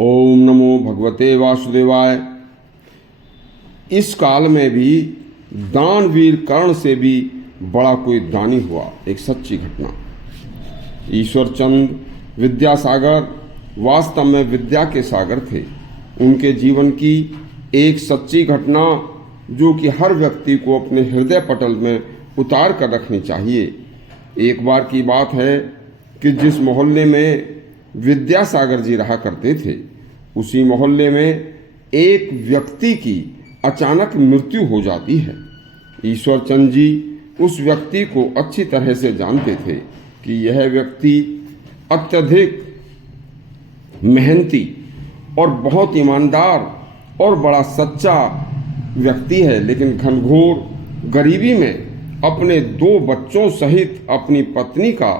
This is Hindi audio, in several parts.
ओम नमो भगवते वासुदेवाय। इस काल में भी दानवीर कर्ण से भी बड़ा कोई दानी हुआ। एक सच्ची घटना। ईश्वरचंद विद्यासागर वास्तव में विद्या के सागर थे। उनके जीवन की एक सच्ची घटना जो कि हर व्यक्ति को अपने हृदय पटल में उतार कर रखनी चाहिए। एक बार की बात है कि जिस मोहल्ले में विद्यासागर जी रहा करते थे, उसी मोहल्ले में एक व्यक्ति की अचानक मृत्यु हो जाती है। ईश्वरचंद जी उस व्यक्ति को अच्छी तरह से जानते थे कि यह व्यक्ति अत्यधिक मेहनती और बहुत ईमानदार और बड़ा सच्चा व्यक्ति है, लेकिन घनघोर गरीबी में अपने 2 बच्चों सहित अपनी पत्नी का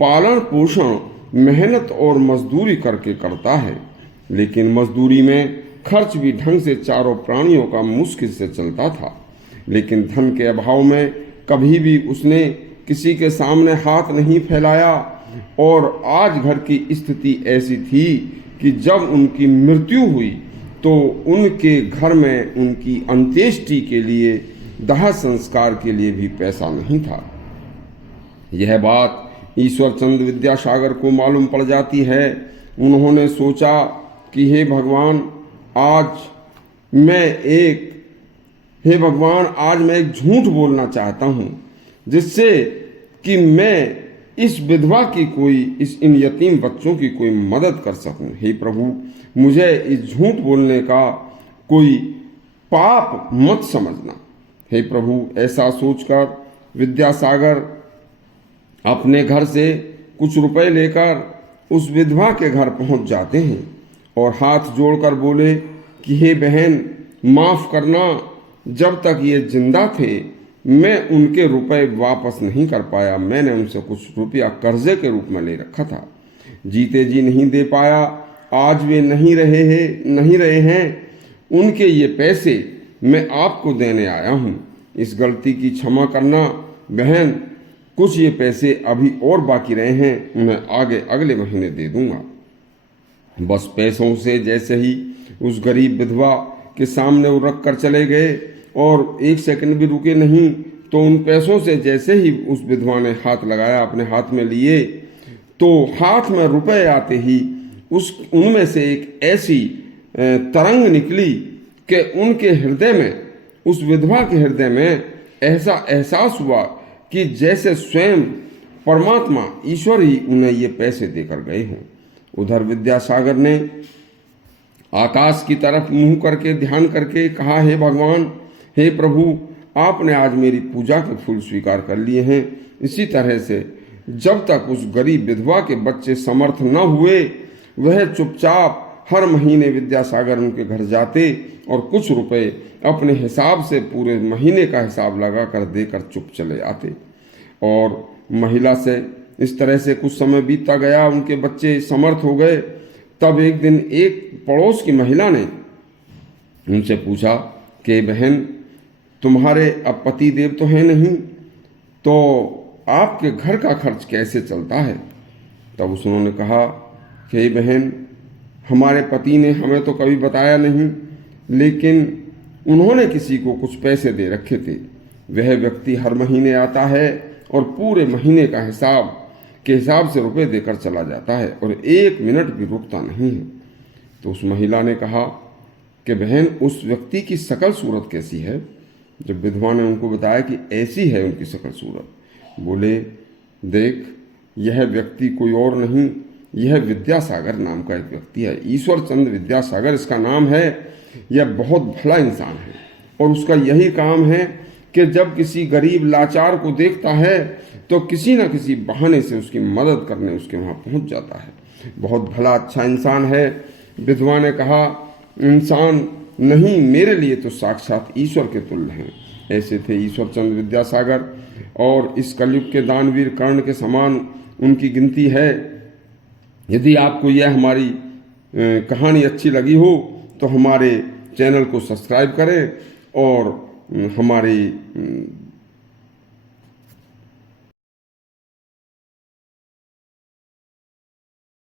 पालन पोषण मेहनत और मजदूरी करके करता है। लेकिन मजदूरी में खर्च भी ढंग से चारों प्राणियों का मुश्किल से चलता था। लेकिन धन के अभाव में कभी भी उसने किसी के सामने हाथ नहीं फैलाया। और आज घर की स्थिति ऐसी थी कि जब उनकी मृत्यु हुई तो उनके घर में उनकी अंत्येष्टि के लिए, दाह संस्कार के लिए भी पैसा नहीं था। यह बात ईश्वरचंद विद्यासागर को मालूम पड़ जाती है। उन्होंने सोचा कि हे भगवान, आज मैं एक झूठ बोलना चाहता हूँ, जिससे कि मैं इस विधवा की इन यतीम बच्चों की कोई मदद कर सकूं। हे प्रभु, मुझे इस झूठ बोलने का कोई पाप मत समझना। हे प्रभु, ऐसा सोचकर विद्यासागर अपने घर से कुछ रुपए लेकर उस विधवा के घर पहुंच जाते हैं और हाथ जोड़कर बोले कि हे बहन, माफ करना, जब तक ये जिंदा थे मैं उनके रुपए वापस नहीं कर पाया। मैंने उनसे कुछ रुपया कर्जे के रूप में ले रखा था, जीते जी नहीं दे पाया। आज वे नहीं रहे हैं। उनके ये पैसे मैं आपको देने आया हूँ। इस गलती की क्षमा करना बहन। कुछ ये पैसे अभी और बाकी रहे हैं, उन्हें अगले महीने दे दूंगा। बस पैसों से जैसे ही उस गरीब विधवा के सामने वो रख कर चले गए और 1 सेकंड भी रुके नहीं, तो उन पैसों से जैसे ही उस विधवा ने हाथ लगाया, अपने हाथ में लिए, तो हाथ में रुपए आते ही उनमें से एक ऐसी तरंग निकली कि उनके हृदय में, उस विधवा के हृदय में ऐसा एहसास हुआ कि जैसे स्वयं परमात्मा ईश्वर ही उन्हें ये पैसे देकर गए हों। उधर विद्यासागर ने आकाश की तरफ मुंह करके ध्यान करके कहा, हे भगवान, हे प्रभु, आपने आज मेरी पूजा के फूल स्वीकार कर लिए हैं। इसी तरह से जब तक उस गरीब विधवा के बच्चे समर्थ न हुए, वह चुपचाप हर महीने विद्यासागर उनके घर जाते और कुछ रुपए अपने हिसाब से पूरे महीने का हिसाब लगा कर देकर चुप चले आते। और महिला से इस तरह से कुछ समय बीतता गया, उनके बच्चे समर्थ हो गए। तब एक दिन एक पड़ोस की महिला ने उनसे पूछा कि बहन, तुम्हारे अब पति देव तो है नहीं, तो आपके घर का खर्च कैसे चलता है? तब उन्होंने कहा कि बहन, हमारे पति ने हमें तो कभी बताया नहीं, लेकिन उन्होंने किसी को कुछ पैसे दे रखे थे। वह व्यक्ति हर महीने आता है और पूरे महीने का हिसाब से रुपए देकर चला जाता है और 1 मिनट भी रुकता नहीं है। तो उस महिला ने कहा कि बहन, उस व्यक्ति की शकल सूरत कैसी है? जब विधवा ने उनको बताया कि ऐसी है उनकी शकल सूरत, बोले, देख, यह व्यक्ति कोई और नहीं, यह विद्यासागर नाम का एक व्यक्ति है। ईश्वरचंद विद्यासागर इसका नाम है। यह बहुत भला इंसान है और उसका यही काम है कि जब किसी गरीब लाचार को देखता है तो किसी न किसी बहाने से उसकी मदद करने उसके वहाँ पहुँच जाता है। बहुत भला अच्छा इंसान है। विधवा ने कहा, इंसान नहीं, मेरे लिए तो साक्षात ईश्वर के तुल्य हैं। ऐसे थे ईश्वरचंद विद्यासागर। और इस कलयुग के दानवीर कर्ण के समान उनकी गिनती है। यदि आपको यह हमारी कहानी अच्छी लगी हो तो हमारे चैनल को सब्सक्राइब करें और हमारी